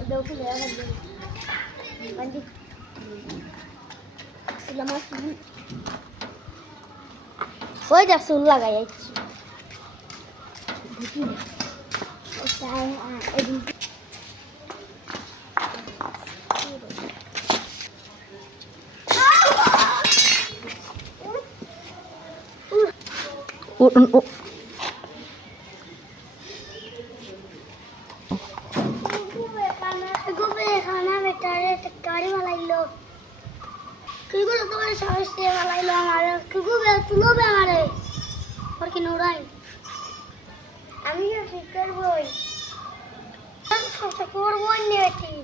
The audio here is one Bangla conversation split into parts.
দেখো লেয়া লাগবে বান্দি লামা ওই যা সুল লাগাই আইছি বুঝি তাই এদিন खाना बेटा रे गाड़ी वाला लो क्यों तो तुम्हारे साहस से वाला लो हमारे क्यों बे तू लो बे हमारे और कि नौराई আমি কি ঠিক করব আমি সব করব না বেটি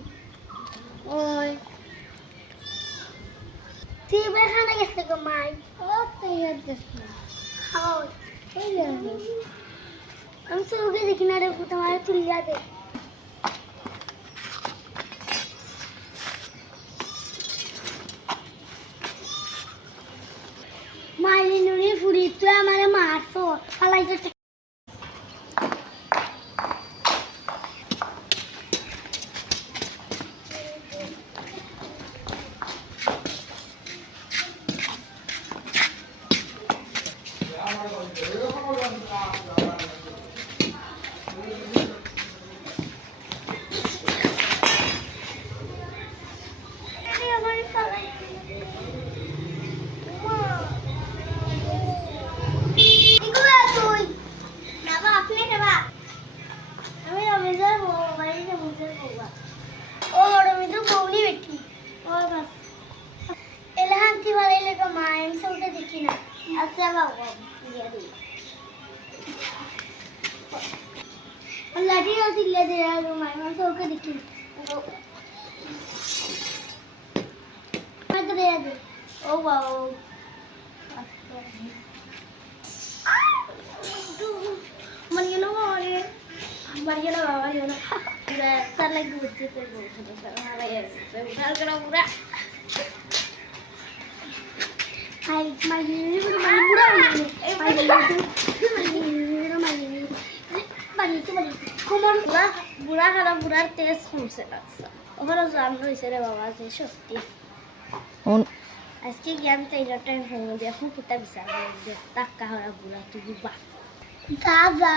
ওই তুই বে খানা গেছে গো মাই ও তুই যাচ্ছিস খাও এই লে আমি সবকে দেখি না রে তোমার তুলিয়া দে मायने नुनी फुरी तो हमारे मारसो फलाई तो लाठी होती ले दे यार माय मैं सो के दिखी मैं तो दे दे ओ वाओ मरियो ना पूरा सर लग गुच्छे पे बोल हमारा ये उठा करो पूरा हाय माय पूरा কমন বুড়া খারা বুড়ার তেজ কমছে লাগছে ওখানে জান রয়েছে রে বাবা যে সত্যি আজকে গিয়ে আমি তাইলার টাইম হয়ে এখন কিতা বিচার টাক্কা হরা বুড়া তুই বা যা